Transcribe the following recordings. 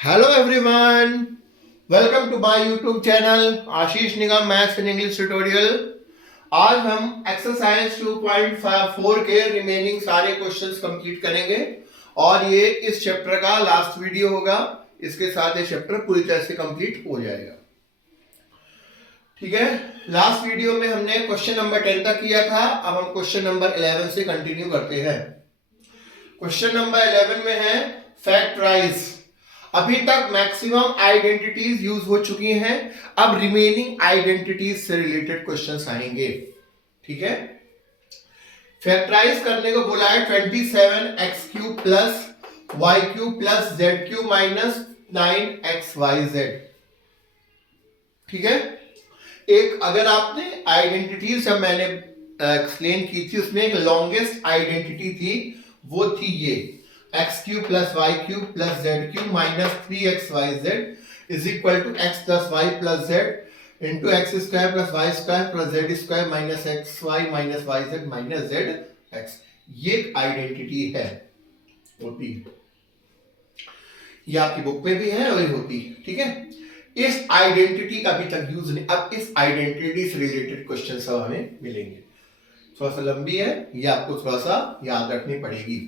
Hello everyone, welcome to my YouTube channel Ashish Nigam maths and English tutorial. आज हम exercise 2.4 के remaining सारे questions complete करेंगे और ये इस चैप्टर का लास्ट वीडियो होगा। इसके साथ ये चैप्टर पूरी तरह से कंप्लीट हो जाएगा। ठीक है, लास्ट वीडियो में हमने क्वेश्चन नंबर 10 तक किया था। अब हम क्वेश्चन नंबर 11 से कंटिन्यू करते हैं। क्वेश्चन नंबर 11 में है फैक्टराइज। अभी तक मैक्सिमम आइडेंटिटीज यूज हो चुकी हैं, अब रिमेनिंग आइडेंटिटीज से रिलेटेड क्वेश्चंस आएंगे। ठीक है, फैक्टराइज करने को बोला है 27x³ plus y³ plus z³ minus 9xyz। ठीक है, एक अगर आपने आइडेंटिटीज जब मैंने एक्सप्लेन की थी उसमें एक लॉन्गेस्ट आइडेंटिटी थी, वो थी ये x³ plus y³ plus z³ minus 3xyz is equal to x plus y plus z into x square plus Y square plus Z square minus x Y minus Y Z minus Z x. ये एक identity है, होती है, ये आपकी book में भी है और होती है। ठीक है, इस आइडेंटिटी का अभी तक यूज नहीं। अब इस आइडेंटिटी से रिलेटेड क्वेश्चन सब हमें मिलेंगे। थोड़ा सा लंबी है, ये आपको थोड़ा सा याद रखनी पड़ेगी।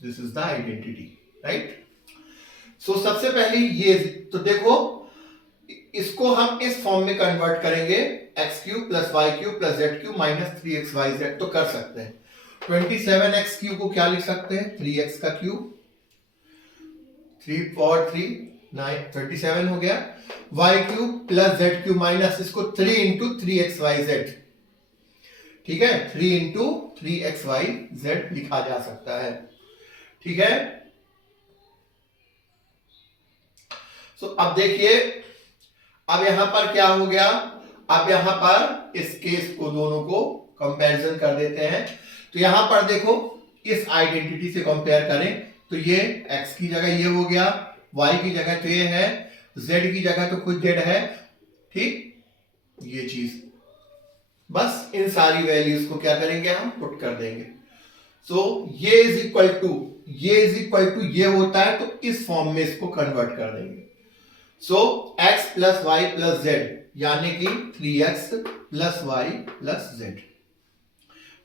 This is the identity, right. So सबसे पहले ये तो देखो, इसको हम इस फॉर्म में कन्वर्ट करेंगे x³ plus y³ plus z³ minus 3xyz। तो कर सकते हैं 27x³ को क्या लिख सकते हैं, 3x का क्यूब, 3 और 3 9 27 हो गया। y³ प्लस z³ माइनस इसको 3 इंटू 3xyz। ठीक है, 3 इंटू 3xyz लिखा जा सकता है। ठीक है, सो अब देखिए, अब यहां पर क्या हो गया, अब यहां पर इस केस को दोनों को कंपैरिजन कर देते हैं। तो यहां पर देखो, इस आइडेंटिटी से कंपेयर करें तो ये x की जगह ये हो गया, y की जगह तो ये है, z की जगह तो खुद z है। ठीक, ये चीज बस इन सारी वैल्यूज को क्या करेंगे, हम पुट कर देंगे। सो ये इज इक्वल टू ये होता है, तो इस फॉर्म में इसको कन्वर्ट कर देंगे। So x plus Y plus Z यानी कि 3x plus Y plus Z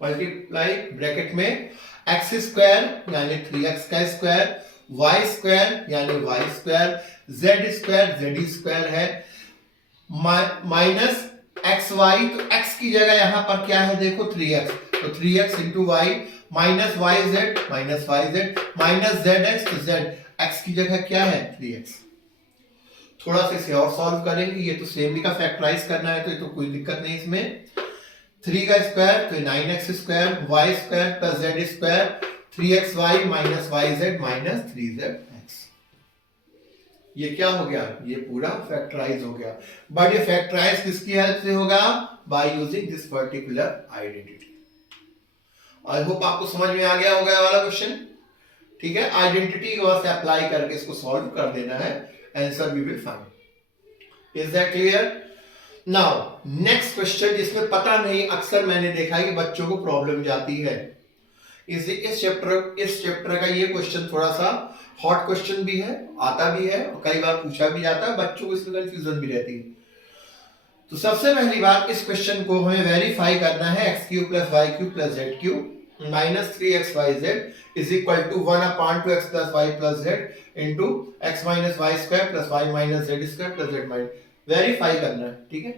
multiply bracket में x स्क्वायर यानी 3x का स्क्वायर, y स्क्वायर यानी y स्क्वायर, z स्क्वायर है माइनस एक्स वाई। तो x की जगह यहां पर क्या है, देखो 3x, तो 3x into Y minus Y Z minus Y Z minus Z X. तो जेड एक्स की जगह क्या है, 3x। थोड़ा सा इसे और सॉल्व करेंगे, ये तो सेम ही का फैक्टराइज करना है, तो ये तो कोई दिक्कत नहीं इसमें। 3 का स्क्वायर तो 9x square, y square plus Z square 3xy minus Y Z minus 3zx। ये क्या हो गया, ये पूरा फैक्टराइज हो गया। बट ये फैक्टराइज किसकी हेल्प से होगा, by using this particular identity. I hope आपको समझ में आ गया होगा वाला क्वेश्चन। ठीक है, आइडेंटिटी को वहां से अप्लाई करके इसको सॉल्व कर देना है, answer we will find. Is that clear? Now next question, जिसमें पता नहीं, अक्सर मैंने देखा है कि बच्चों को प्रॉब्लम जाती है। इस चैप्टर का ये क्वेश्चन थोड़ा सा हॉट क्वेश्चन भी है, आता भी है और कई बार पूछा भी जाता है, बच्चों को इसमें कंफ्यूजन भी रहती है। तो सबसे पहली बात, इस क्वेश्चन को हमें वेरीफाई करना है x³ plus y³ plus z³ minus 3xyz is equal to 1/2x plus y plus z into x minus Y square plus y minus Z square plus z minus. Verify करना है। ठीक है,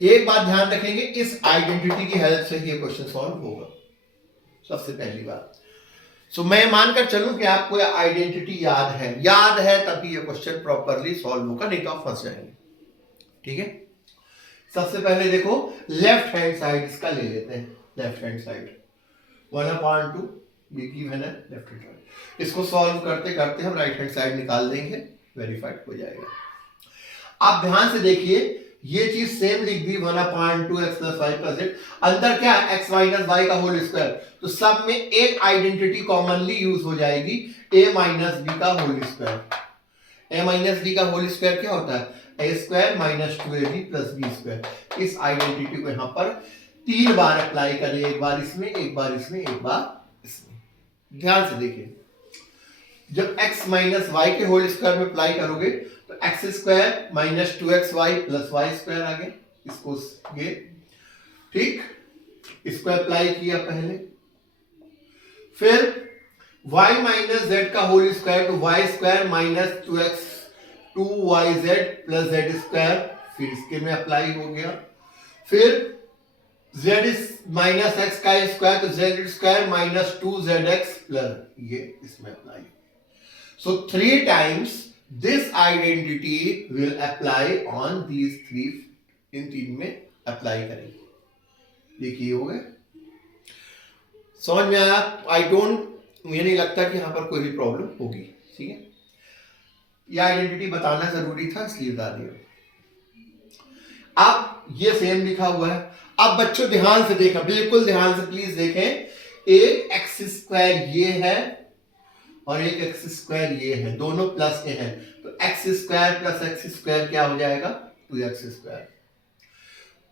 एक बात ध्यान रखेंगे, इस आइडेंटिटी की हेल्प से ये क्वेश्चन सॉल्व होगा, सबसे पहली बात। सो मैं मानकर चलूं कि आपको यह आइडेंटिटी याद है तभी ये क्वेश्चन प्रॉपरली सॉल्व होगा, नहीं तो आप फंस जाएंगे। ठीक है, सबसे पहले देखो, लेफ्ट हैंड साइड इसका ले लेते हैं। लेफ्ट हैंड साइड 1/2 ये गिवन है लेफ्ट हैंड साइड, इसको सॉल्व करते करते हम राइट हैंड साइड निकाल देंगे, वेरीफाइड हो जाएगा। आप ध्यान से देखिए, ये चीज सेम लिख दी 1/2x plus Y plus Z. अंदर क्या है, x माइनस वाई का होल स्क्वायर, तो सब में एक आइडेंटिटी कॉमनली यूज हो जाएगी, a माइनस बी का whole square. a minus B का होल स्क्वायर क्या होता है, a square minus 2ab plus B square. इस आइडेंटिटी को यहां पर 3 बार अप्लाई करें, एक बार इसमें, एक बार इसमें, एक बार इसमें। ध्यान से देखिए, जब x माइनस वाई के होल स्क्वायर में अप्लाई करोगे तो X square minus 2xy plus Y square आ गया, इसको ये ठीक, इसको अप्लाई किया पहले, फिर y माइनस जेड का होल स्क्वायर तो Y square minus 2yz plus Z square, फिर इसके में अप्लाई हो गया, फिर z माइनस एक्स का स्क्वायर तो Z square minus 2zx plus ये इसमें apply. So 3 times this identity will apply on these three, इन तीन में अप्लाई करेंगे। देखिए हो गए, समझ में आया? मुझे नहीं लगता कि यहां पर कोई भी प्रॉब्लम होगी। ठीक है, यह आइडेंटिटी बताना जरूरी था इसलिए बता दिया। अब ये सेम लिखा हुआ है। अब बच्चों ध्यान से देखा, बिल्कुल ध्यान से प्लीज देखें, एक एक्स स्क्वायर ये है और एक एक्स स्क्वायर ये है, दोनों प्लस के हैं, तो X square plus x square क्या हो जाएगा? 2x square.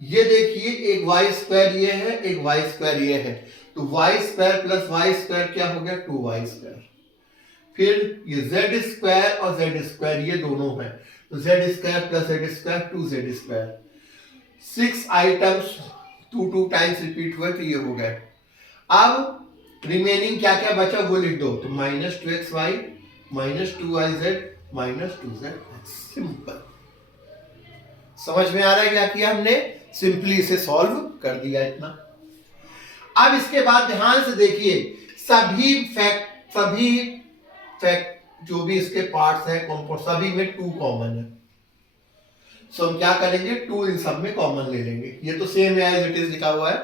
ये देखिए एक वाई स्क्वायर ये है, एक वाई स्क्वायर ये है, तो Y square plus Y square क्या हो गया? 2y square. फिर ये जेड स्क्वायर और जेड स्क्वायर ये दोनों हैं, तो Z square plus Z square 2z square. 6 items 2 times repeat हुए तो ये हो गए। अब रिमेनिंग क्या क्या बचा वो लिख दो, तो minus 2xy minus 2yz minus 2zx। Simple, समझ में आ रहा है क्या किया हमने? सिंपली इसे सॉल्व कर दिया इतना। अब इसके बाद ध्यान से देखिए, सभी फैक्ट जो भी इसके पार्ट्स हैं कंपाउंड सभी में 2 कॉमन है, सो हम क्या करेंगे? 2 इन सब में कॉमन ले लेंगे। ये तो सेम है एज इट इज लिखा हुआ है,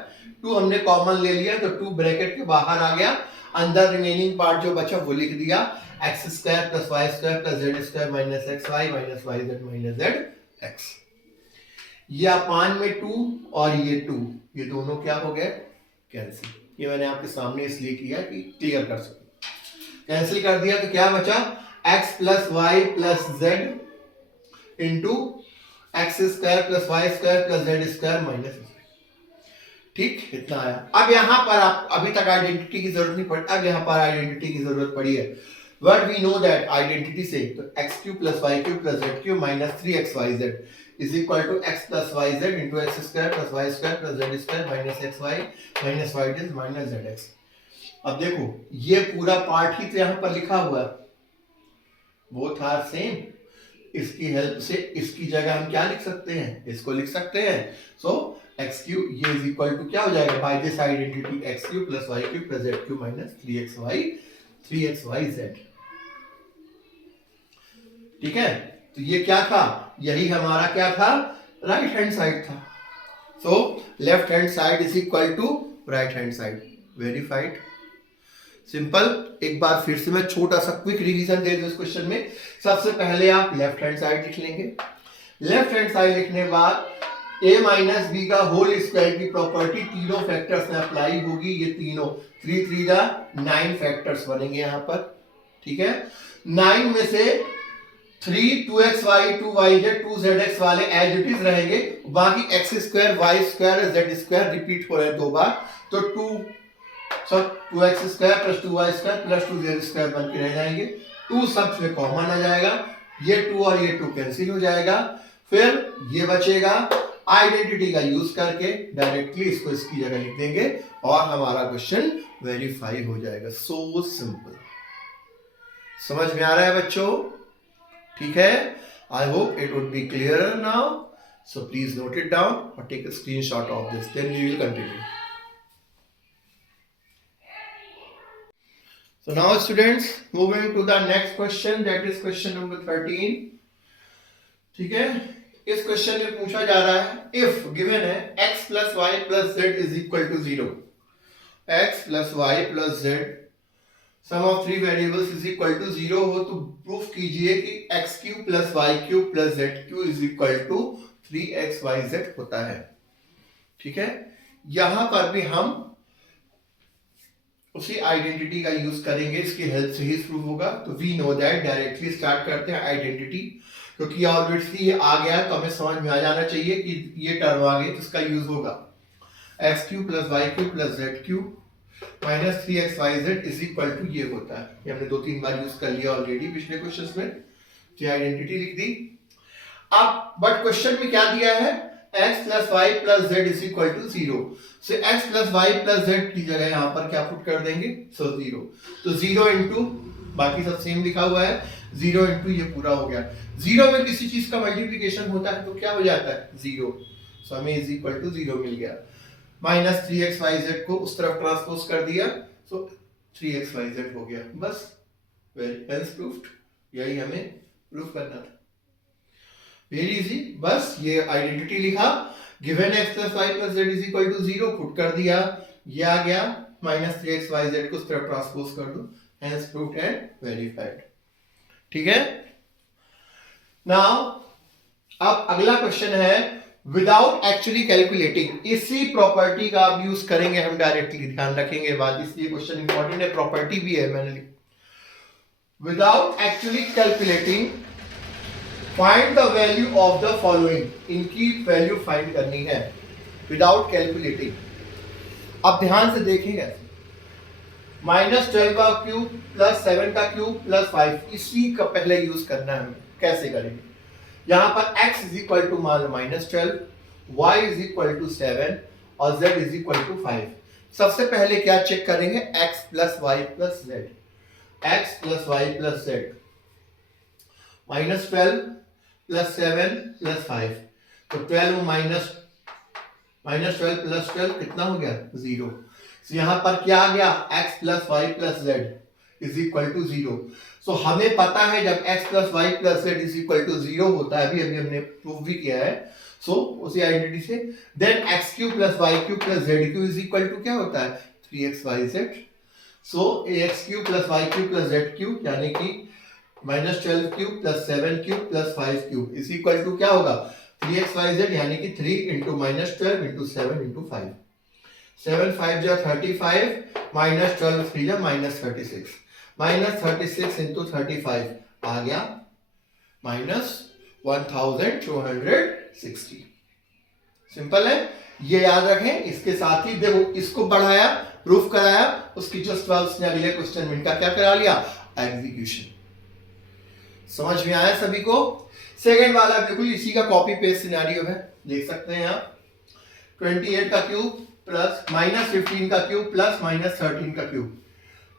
2 हमने कॉमन ले लिया तो 2 ब्रैकेट के बाहर आ गया, अंदर रिमेनिंग पार्ट जो बचा वो लिख दिया, x square plus Y square plus Z square minus x Y minus Y Z minus Z x. ये अपान में 2 और ये 2, ये दोनों क्या हो गए? कैंसिल। ये मैंने आपके सामने इसलिए किया कि क्लियर कर सके। कैंसिल कर दिया तो क्या बचा? x plus Y plus z into x square plus Y square plus Z square minus. ठीक, इतना आया। अब यहां पर आप अभी तक आइडेंटिटी की जरूरत नहीं पड़ी, अब यहां पर आइडेंटिटी की जरूरत पड़ी है। What we know that identity से, तो x cube plus y cube plus z cube minus 3xyz is equal to x plus y z into x square plus Y square plus Z square minus x Y minus Y Z minus Z x. अब देखो ये पूरा part ही तो यहाँ पर लिखा हुआ है, बोथ आर सेम। इसकी हेल्प से इसकी जगह हम क्या लिख सकते हैं? इसको लिख सकते हैं। सो एक्स क्यूब ये इज इक्वल टू क्या हो जाएगा? By this identity x cube plus y cube plus z cube minus 3xyz। ठीक है, तो ये क्या था? यही हमारा क्या था? राइट हैंड साइड था। So left hand side is equal to right hand side. Verified, simple. एक बार फिर से मैं छोटा सा क्विक रिवीजन दे दूं इस क्वेश्चन में। सबसे पहले आप लेफ्ट हैंड साइड लिख लेंगे। लेफ्ट हैंड साइड लिखने के बाद a माइनस बी का होल स्क्वायर की प्रॉपर्टी तीनों फैक्टर्स में अप्लाई होगी। ये तीनों 3 3 जा 9 फैक्टर्स बनेंगे यहाँ पर। ठीक है, 9 में से 3 2xy 2yz 2zx वाले एज इट इज रहेंगे, बाकी x square y square z square repeat हो रहे हैं 2 बार, तो 2x square plus 2y square plus 2z square बन के रह जाएंगे। 2 सब में कॉमन आ जाएगा, ये 2 और ये 2 कैंसिल हो जाएगा। फिर ये बचेगा, आइडेंटिटी का यूज करके डायरेक्टली इसको इसकी जगह लिख देंगे और हमारा क्वेश्चन वेरीफाई हो जाएगा। So simple. समझ में आ रहा है बच्चों? ठीक है, I hope it would be clear now. So please note it down और take a screenshot of this, then we will continue. So now students, moving to the next question, that is question number 13. ठीक है, इस question में पूछा जा रहा है if given है x plus Y plus z is equal to 0, x plus Y plus z sum of 3 variables is equal to 0 हो तो प्रूफ कीजिए कि x cube plus y cube plus z cube is equal to 3xyz होता है। ठीक है, यहां पर भी हम उसी आइडेंटिटी का यूज करेंगे, इसकी हेल्प से ही प्रूफ होगा। तो we know that, directly start करते हैं आइडेंटिटी, क्योंकि ऑलरेडी ये आ गया तो हमें समझ में आ जाना चाहिए कि ये टर्म आ गई तो इसका यूज होगा। X cube plus y cube plus z cube minus 3xyz is equal to ये होता है। ये हमने 2-3 बार यूज कर लिया ऑलरेडी पिछले क्वेश्चंस में। ये आइडेंटिटी लिख दी। अब बट क्वेश्चन में क्या दिया है, x plus y plus z is equal to 0। So x plus y plus z की जगह यहाँ पर क्या पुट कर देंगे, so 0। तो 0 इंटू बाकी सब सेम लिखा हुआ है, 0 इंटू ये पूरा हो गया। 0 में किसी चीज का मल्टीप्लिकेशन होता है तो क्या हो जाता है, 0। सो हमें इज इक्वल टू 0 मिल गया। माइनस 3xyz को उस तरफ ट्रांसपोज कर दिया, सो 3xyz हो गया। बस वेरी एल्स प्रूफ्ड, यही हमें प्रूफ करना था। वेरी इजी, बस ये आइडेंटिटी लिखा, given x plus y plus z is equal to 0 put कर दिया, ये आ गया, माइनस 3xyz को उस तरफ ट्रांसपोज कर दो, hence proved and verified। ठीक है। नाउ अब अगला क्वेश्चन है, विदाउट एक्चुअली कैलकुलेटिंग। इसी प्रॉपर्टी का आप यूज करेंगे हम डायरेक्टली, ध्यान रखेंगे बात, इसलिए क्वेश्चन इंपॉर्टेंट है, प्रॉपर्टी भी है मैंने लिखी। Without actually calculating find the value of the following. इनकी वैल्यू फाइंड करनी है विदाउट कैलकुलेटिंग। अब ध्यान से देखिएगा, माइनस 12 का क्यूब प्लस 7 का क्यूब प्लस 5, इसी का पहले यूज करना है हमें। कैसे करेंगे, यहां पर x इज इक्वल टू मान लो minus 12, y is equal to 7 और z इज इक्वल टू 5। सबसे पहले क्या चेक करेंगे, x plus Y plus z, x plus Y plus z, minus 12 plus 7 plus 5, तो 12 माइनस 12 प्लस 12 कितना हो गया, 0। तो यहां पर क्या आ गया, x plus Y plus z is equal to 0। So हमें पता है जब x plus Y plus z is equal to 0 होता है, अभी हमने प्रूफ भी किया है। सो उसी आइडेंटिटी से then x cube plus y cube plus z cube is equal to क्या होता है, 3xyz। So ax cube plus y cube plus z cube यानी कि minus 12 cube plus 7 cube plus 5 cube is equal to क्या होगा, 3xyz यानी कि 3 into minus 12 into 7 into 5। 7 5 जा 35, माइनस 12 3 जा माइनस 36, माइनस 36 इंटू 35 आ गया माइनस 1260। सिंपल है, ये याद रखें। इसके साथ ही देखो, इसको बढ़ाया, प्रूफ कराया, उसकी जस्ट ने अगले क्वेश्चन में इनका क्या करा लिया, एग्जीक्यूशन। समझ में आया सभी को। सेकंड वाला बिल्कुल इसी का कॉपी पेस्ट सिनेरियो है, देख सकते हैं आप। 28 का क्यूब प्लस माइनस 15 का क्यूब प्लस माइनस 13 का cube,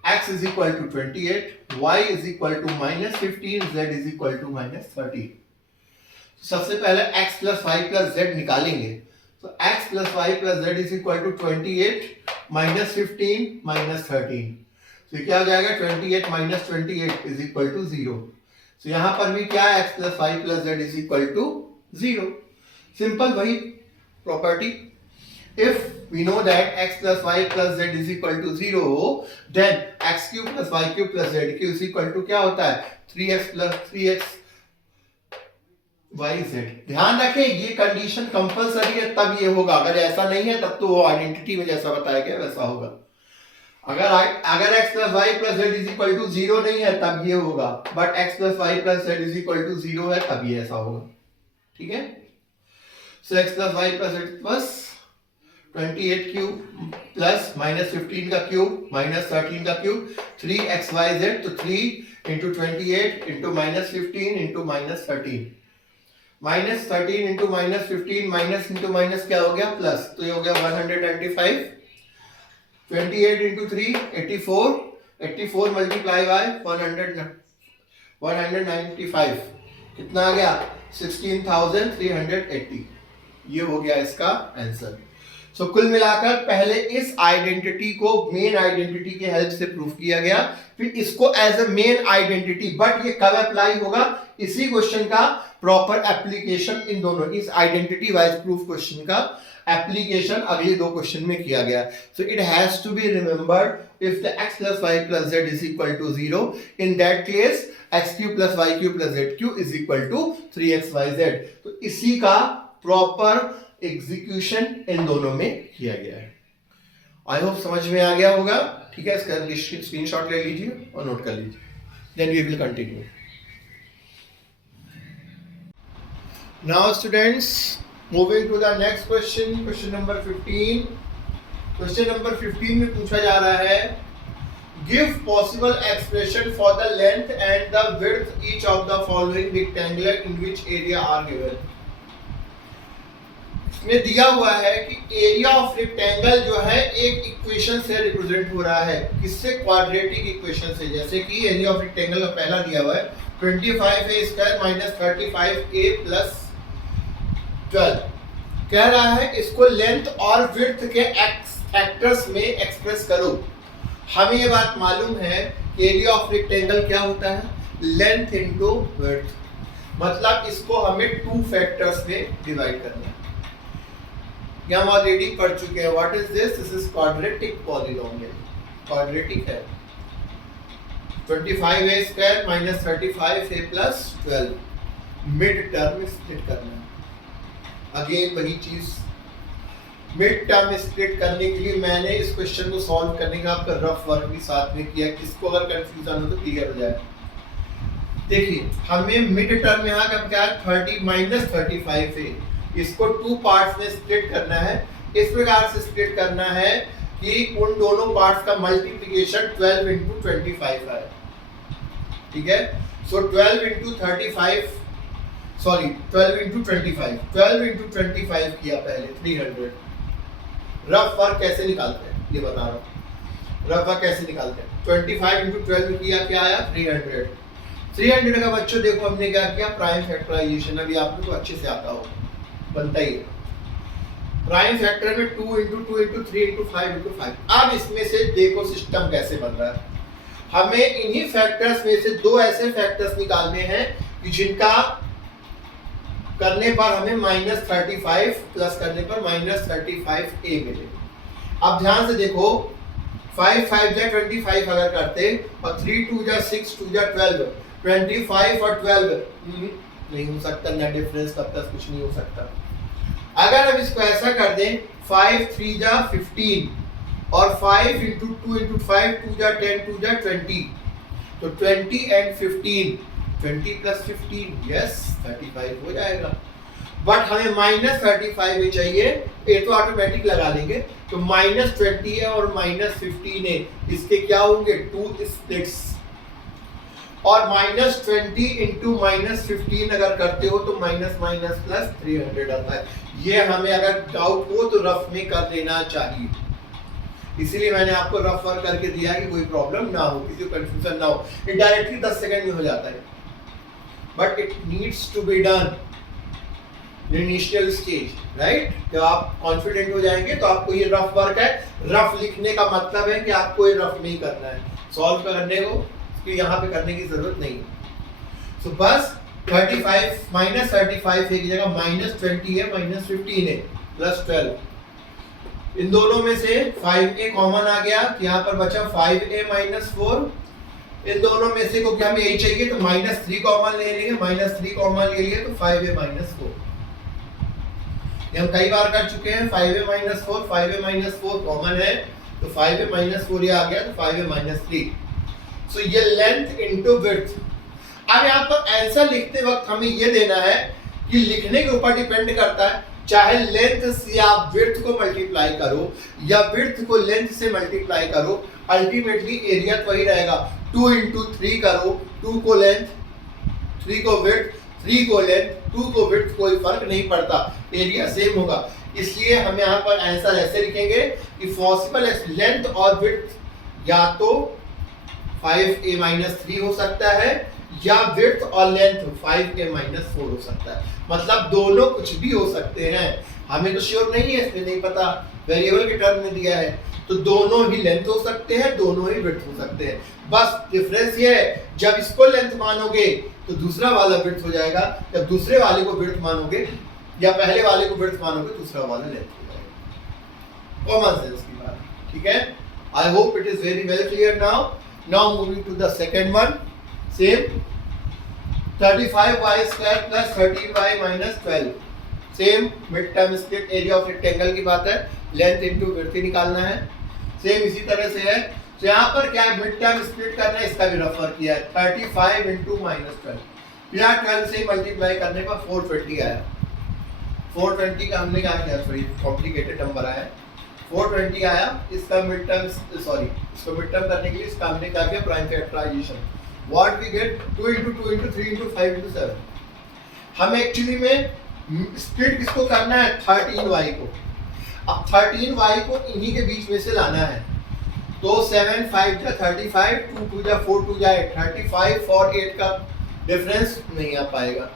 x is equal to 28, y is equal to minus 15, z is equal to minus 13। सबसे पहले x plus Y plus z निकालेंगे, तो x plus Y plus z is equal to 28 minus 15 minus 13। तो क्या हो जाएगा, 28 minus 28 is equal to 0। तो यहां पर भी क्या है, x plus Y plus z is equal to 0। Simple वही property. If we know that x plus y plus z is equal to 0, then x cube plus y cube plus z cube is equal to क्या होता है, 3x plus 3x y z। ध्यान रखें ये condition compulsory है तब ये होगा, अगर ऐसा नहीं है तब तो वो आइडेंटिटी में जैसा बताया गया वैसा होगा। अगर x plus y plus z is equal to 0 नहीं है तब ये होगा, but x plus y plus z is equal to 0 है तब ये ऐसा होगा। ठीक है, so x plus y plus z plus 28 cube plus minus 15 का क्यूब माइनस 13 का क्यूब, 3xyz, तो 3 into 28 into minus 15 into minus 13, minus 13 into minus 15 minus into minus क्या हो गया, प्लस, तो ये हो गया 195। 28 इंटू 3 84, 84 मल्टीप्लाई बाय 195 कितना आ गया, 16,380। ये हो गया इसका आंसर। सो कुल मिलाकर पहले इस आइडेंटिटी को मेन आइडेंटिटी के हेल्प से प्रूफ किया गया, फिर इसको as a main identity, but ये कब अप्लाई होगा, इसी क्वेश्चन का प्रॉपर एप्लीकेशन इन दोनों, इस आइडेंटिटी वाइज प्रूफ क्वेश्चन का एप्लीकेशन अगले दो क्वेश्चन में किया गया। So it has to be remembered if the x plus y plus z is equal to 0, in that case x cube plus y cube plus z cube is equal to 3xyz। तो इसी का proper execution इन दोनों में किया गया है। I hope समझ में आ गया होगा। ठीक है, इसका स्क्रीनशॉट ले लीजिए और नोट कर लीजिए, then we will continue. Now students, moving to the next question, question number 15। Question number 15 में पूछा जा रहा है give possible expression for the length and the width each of the following rectangular in which area are given. इसमें दिया हुआ है कि एरिया ऑफ रेक्टेंगल जो है एक इक्वेशन से रिप्रेजेंट हो रहा है, किससे? क्वाड्रेटिक इक्वेशन से। जैसे कि एरिया ऑफ रेक्टेंगल का पहला दिया हुआ है 25a² माइनस 35a प्लस 12। कह रहा है इसको लेंथ और विड्थ के फैक्टर्स में एक्सप्रेस करो। हमें ये बात मालूम है एरिया ऑफ रेक्टेंगल क्या होता है? Length into width. मतलब इसको हमें 2 फैक्टर्स में डिवाइड करना है। ये हम ऑलरेडी पढ़ चुके हैं। What is this? This is quadratic polynomial. Quadratic है 25a² minus 35a plus 12। Mid term split करना है। अगेन वही चीज, मिड टर्म स्प्लिट करने के लिए मैंने इस क्वेश्चन को सॉल्व करने का आपका रफ वर्क भी साथ में किया, किसको अगर कंफ्यूजन हो तो क्लियर हो जाए। देखिए हमें मिड टर्म यहाँ का क्या है 30 माइनस 35 है, इसको 2 पार्ट्स में स्प्लिट करना है। इस प्रकार से स्प्लिट करना है कि उन दोनों पार्ट्स का मल्टीप्लिकेशन 12 इंटू 25 है। ठीक है, सो 12 इंटू 35 सॉरी 12 इंटू 25 12 इंटू 25 किया पहले 300। रफ वर्क कैसे निकालते हैं ये बता रहा हूँ। रफ वर्क कैसे निकालते हैं 25 इंटू 12 किया, क्या आया 300। 300 का बच्चों देखो हमने क्या किया, प्राइम फैक्टराइजेशन। अभी आप लोग को अच्छे से आता हो, बनता ही है। प्राइम फैक्टर में 2 इंटू 2 इंटू 3 इंटू 5 इंटू 5। अब इसमें से देखो सिस्टम कैसे बन रहा है। हमें इन्हीं फैक्टर्स में से 2 ऐसे फैक्टर्स निकालने हैं कि जिनका करने पर हमें -35 प्लस करने पर -35a मिले। अब ध्यान से देखो 5 5 जा 25 अगर करते और 3 2 जा 6 2 जा 12, 25 और 12 नहीं हो सकता ना, डिफरेंस तब तक कुछ नहीं हो सकता। अगर हम इसको ऐसा कर दें 5 3 जा 15 और 5 इंटू 2 इंटू 5 2 जा 10 2 जा 20, तो 20 एंड 15 20 प्लस 15 यस 35 हो जाएगा। बट हमें -35 ही चाहिए, ये तो ऑटोमेटिक लगा लेंगे। तो -20 है और -15 है, इसके क्या होंगे 2 स्प्लिट्स। और -20 इंटू -15 अगर करते हो तो माइनस माइनस प्लस 300 आता है। ये हमें अगर डाउट हो तो रफ में कर लेना चाहिए, इसीलिए मैंने आपको रफ वर्क करके दिया कि कोई प्रॉब्लम ना हो, किसी को कंफ्यूजन ना हो। ये डायरेक्टली 10 सेकंड में हो जाता है, but it needs to be done initial stage, right. जब आप कॉन्फिडेंट हो जाएंगे तो आपको ये रफ वर्क है। रफ लिखने का मतलब है कि आपको ये रफ नहीं करना है, सॉल्व करने को कि यहाँ पे करने की जरूरत नहीं है। सो बस 35 -35 है की जगह -20 है -15 है प्लस 12। इन दोनों में से 5a कॉमन आ गया, यहाँ पर बचा 5a -4। इन दोनों में से को क्या हमें यही चाहिए तो -3 कॉमन ले लेंगे, -3 कॉमन ले लिए तो 5a -4। ये हम कई बार कर चुके हैं। 5a -4 5a कॉमन है तो 5a -4 ये आ गया तो 5a -3। सो ये लेंथ इनटू विड्थ। अब यहाँ पर आंसर लिखते वक्त हमें ये देना है कि लिखने के ऊपर डिपेंड करता है, चाहे लेंथ से आप विड्थ को मल्टीप्लाई करो या विड्थ को लेंथ से मल्टीप्लाई करो, अल्टीमेटली एरिया तो वही रहेगा। 2 इंटू 3 करो, 2 को लेंथ 3 को विड्थ 3 को लेंथ 2 को विड्थ, कोई फर्क नहीं पड़ता, एरिया सेम होगा। इसलिए हम यहाँ पर आंसर ऐसे लिखेंगे कि पॉसिबल लेंथ और विड्थ या तो 5a -3 हो सकता है या विड्थ और लेंथ 5a -4 हो सकता है। मतलब दोनों कुछ भी हो सकते हैं, हमें तो श्योर नहीं है, इसमें नहीं पता, वेरिएबल के टर्म में दिया है तो दोनों ही लेंथ हो सकते हैं, दोनों ही विड्थ हो सकते हैं। बस डिफरेंस ये है जब इसको लेंथ मानोगे तो दूसरा वाला विड्थ हो जाएगा, जब दूसरे वाले को विड्थ मानोगे या पहले वाले को विड्थ मानोगे दूसरा वाला लेंथ हो जाएगा। कॉमन सेंस की बात, ठीक है। I hope it is very well clear now. Now moving to the second one, same 35y square plus 13y minus 12, same mid term split area of rectangle की बात है, length into width निकालना है, same इसी तरह से है। तो यहाँ पर क्या है मिड टर्म स्प्लिट करना है, इसका भी रेफर किया है 35 इंटू -12 या 12 से मल्टीप्लाई करने पर 420 आया। 420 का हमने क्या किया, सॉरी कॉम्प्लिकेटेड नंबर आया 420 आया, इसका मिड टर्म सॉरी इसको मिड टर्म करने के लिए इसका हमने क्या किया prime factorization. What we get 2 into 2 into 3 into 5 into 7. हम एक्चुअली में स्प्लिट किसको करना है 13y को. अब 13y को इन्हीं के बीच में से लाना है. तो 7 5 जा 35, 2 2 जा 4 2 जा 8, 35 और 8 का डिफरेंस नहीं आ पाएगा.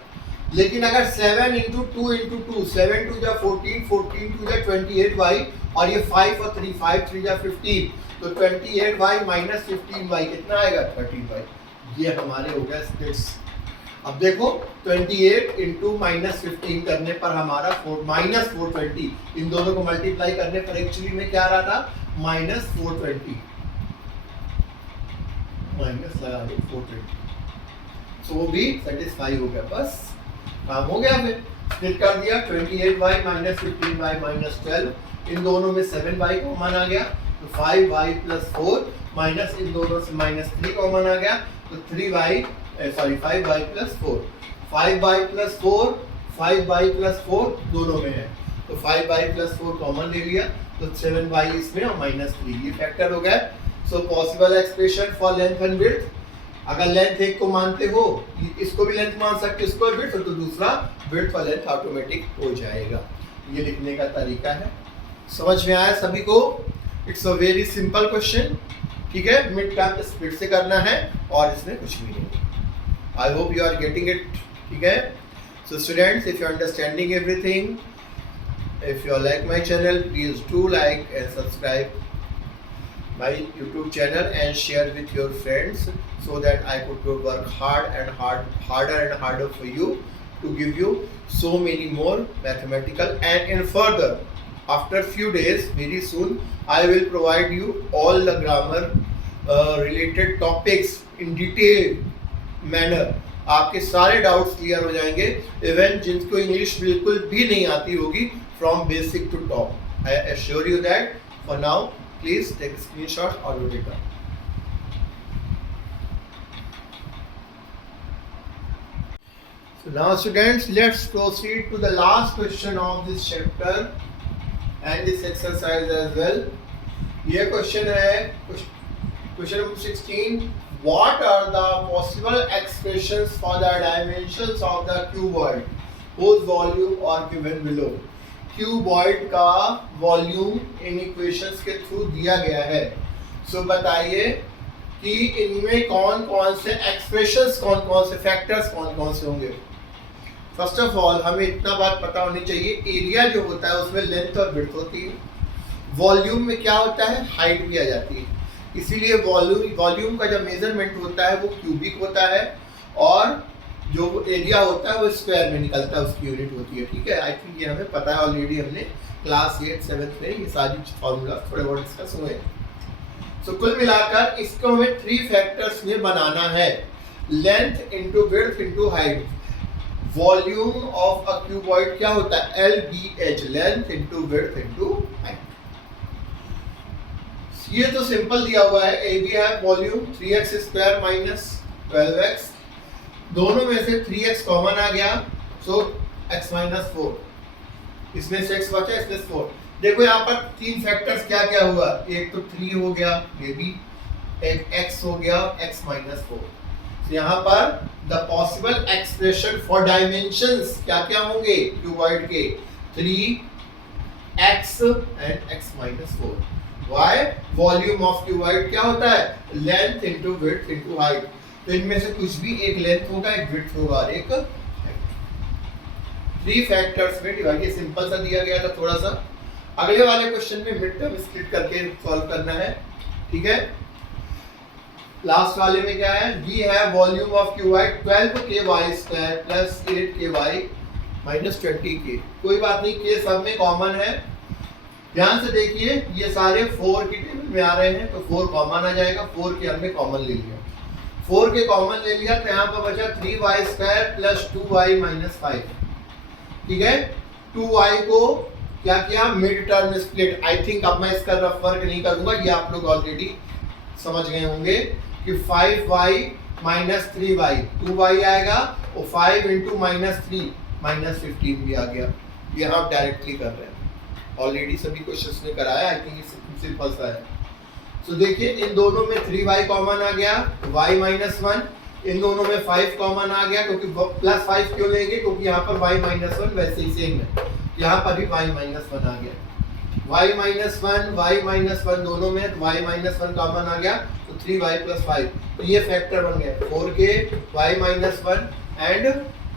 लेकिन अगर 7 into 2 into 2, 7 2 जा 14, 14 2 जा 28y और ये 5 और 3, 5 3 जा 15, तो 28y minus 15y कितना आएगा 13y. ये हमारे हो गया स्प्लिट्स. अब देखो 28 into minus 15 करने पर हमारा minus 420, इन दोनों को मल्टीप्लाई करने पर एक्चुअली में क्या आ रहा था minus 420, माइनस लगा दो 420. तो वो भी सेटिस्फाई हो गया. बस काम हो गया. फिर स्प्लिट कर दिया 28y minus 15y minus 12, इन दोनों में 7y कॉमन आ गया तो 5y plus 4 माइनस इन दोनों से minus 3 कॉमन आ गया तो 5y plus 4, 5y plus 4, 5y plus 4 दोनों में है तो 5y plus 4 कॉमन ले लिया तो 7y इसमें और -3 ये फैक्टर हो गया. So possible expression for length and width. अगर लेंथ एक को मानते हो, इसको भी लेंथ मान सकते हो, इसको विड्थ, तो दूसरा विड्थ और लेंथ ऑटोमेटिक हो जाएगा. ये लिखने का तरीका है. समझ में आया सभी को? It's a very simple question. ठीक है, मिड टर्म स्प्लिट से करना है और इसमें कुछ भी नहीं. I hope you are getting it. ठीक है. So students, if you are understanding everything, if you like my channel, please do like and subscribe my YouTube channel and share with your friends so that I could work harder and harder for you to give you so many more mathematical. And in further, after few days, very soon, I will provide you all the grammar related topics in detailed manner. आपके सारे doubts clear हो जाएंगे, even जिनको English बिल्कुल भी नहीं आती होगी, from basic to top. I assure you that. For now please take a screenshot or note it down. So now students, let's proceed to the last question of this chapter and this exercise as well. ये question है question number 16. What are the possible expressions for the dimensions of the cuboid whose volume are given below? Cuboid का volume इन equations के through दिया गया है. सो बताइए कि इनमें कौन कौन से एक्सप्रेशंस, कौन कौन से फैक्टर्स, कौन कौन से होंगे. फर्स्ट ऑफ ऑल हमें इतना बात पता होनी चाहिए, एरिया जो होता है उसमें लेंथ और विड्थ होती है. वॉल्यूम में क्या होता है, हाइट भी आ जाती है. इसीलिए वॉल्यूम का जब मेजरमेंट होता है वो क्यूबिक होता है और जो एरिया होता है वो स्क्वायर में निकलता है, उसकी यूनिट होती है. ठीक है, आई थिंक ये हमें पता है ऑलरेडी, हमने क्लास 8 7 में ये सारी फॉर्मूला थोड़े बहुत डिस्कस हुए. सो कुल मिलाकर इसको हमें 3 फैक्टर्स में बनाना है. Length into width into height. Volume of a cuboid क्या होता है, LBH, length into width into height. ये तो सिंपल दिया हुआ है. AB है volume 3x square minus 12x, दोनों में से 3x कॉमन आ गया, सो x माइनस 4, इसमें से x बचा, इसमें 4. देखो यहाँ पर 3 फैक्टर्स क्या क्या हुआ, एक तो 3 हो गया, ये भी एक x हो गया, x माइनस 4. तो यहाँ पर the possible expression for dimensions क्या क्या होंगे क्यूबॉइड के, 3x and x minus 4. Y? Volume of cuboid क्या होता है, length into width into height. तो इनमें से कुछ भी एक लेंथ होगा, एक विड्थ होगा और एक हाइट. 3 फैक्टर्स में डिवाइड. ये सिंपल सा दिया गया था थोड़ा सा. अगले वाले क्वेश्चन में मिड टर्म स्प्लिट करके सॉल्व करना है. ठीक है, लास्ट वाले में क्या है, we have volume of cuboid 12ky square plus 8ky minus 20k. कोई बात नहीं, k सब में कॉमन है. ध्यान से देखिए, ये सारे 4 की टेबल में आ रहे हैं तो 4 कॉमन आ जाएगा. 4 के हमने कॉमन ले लिया, 4 के कॉमन ले लिया तो यहाँ पर बचा 3y square plus 2y minus 5. ठीक है, 2y को क्या किया, mid term split. I think अब मैं इसका रफ वर्क नहीं करूंगा, ये आप लोग ऑलरेडी समझ गए होंगे कि 5y माइनस 3y, 2y आएगा और 5 इंटू माइनस 3 माइनस 15 भी आ गया. ये आप डायरेक्टली कर रहे हैं. ऑलरेडी सभी क्वेश्चंस ने कराया, आई थिंक ये सिंपल सा है। सो देखिए इन दोनों में 3y कॉमन आ गया, y माइनस 1, इन दोनों में 5 कॉमन आ गया, क्योंकि प्लस 5 क्यों लेंगे, क्योंकि यहाँ पर y माइनस 1 वैसे ही सेम है, यहाँ पर भी y माइनस 1 आ गया, y माइनस 1 दोनों में, तो y माइनस 1 कॉमन आ गया, तो 3y प्लस 5, तो ये फैक्टर बन गया 4k y minus 1 and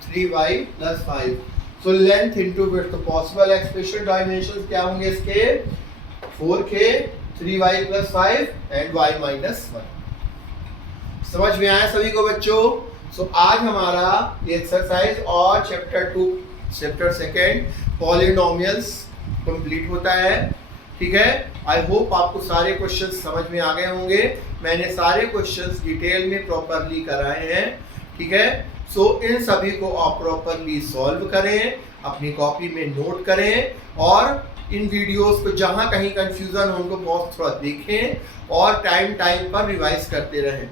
3y plus 5। So length into width, तो पॉसिबल एक्सप्रेशन डायमेंशंस क्या होंगे इसके, 4k 3y plus 5 and y minus 1। समझ में आया सभी को बच्चों? सो आज हमारा ये एक्सरसाइज और चैप्टर सेकंड पॉलिनोमियल्स कंप्लीट होता है। ठीक है, आई होप आपको सारे क्वेश्चंस समझ में आ गए होंगे। मैंने सारे क्वेश्चंस डिटेल में प्रॉपरली कराए हैं। ठीक है, सो इन सभी को आप प्रॉपरली सॉल्व करें, अपनी कॉपी में नोट करें और इन वीडियोस को जहां कहीं कंफ्यूजन हो उनको बहुत थोड़ा देखें और टाइम पर रिवाइज करते रहें।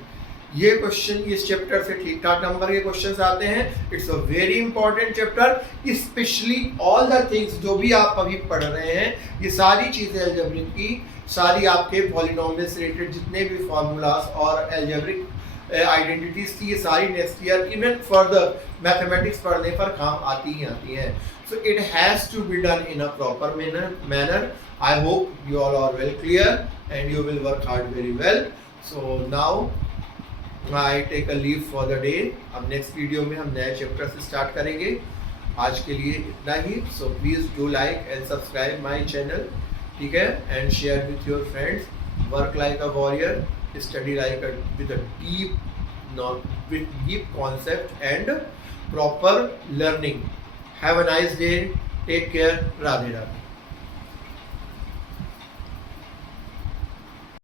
ये क्वेश्चन इस चैप्टर से ठीक ठाक नंबर के क्वेश्चंस आते हैं। It's a very important chapter, specially all the things जो भी आप अभी पढ़ रहे हैं, ये सारी चीज़ें अलजेब्रिक की, सारी आपके पॉलिनोमियल से रिलेटेड जितने भी फॉर्मूलाज और अलजेब्रिक आइडेंटिटीज थी, ये सारी next year even further mathematics पढ़ने पर काम आती ही आती हैं। So it has to be done in a proper manner. I hope you all are well clear and you will work hard very well. So now I take a leave for the day. अब next video में हम नए chapter से start करेंगे। आज के लिए इतना ही। So please do like and subscribe my channel. ठीक है, and share with your friends. Work like a warrior, study like with a deep concept and proper learning. Have a nice day. Take care. Radhe Radhe.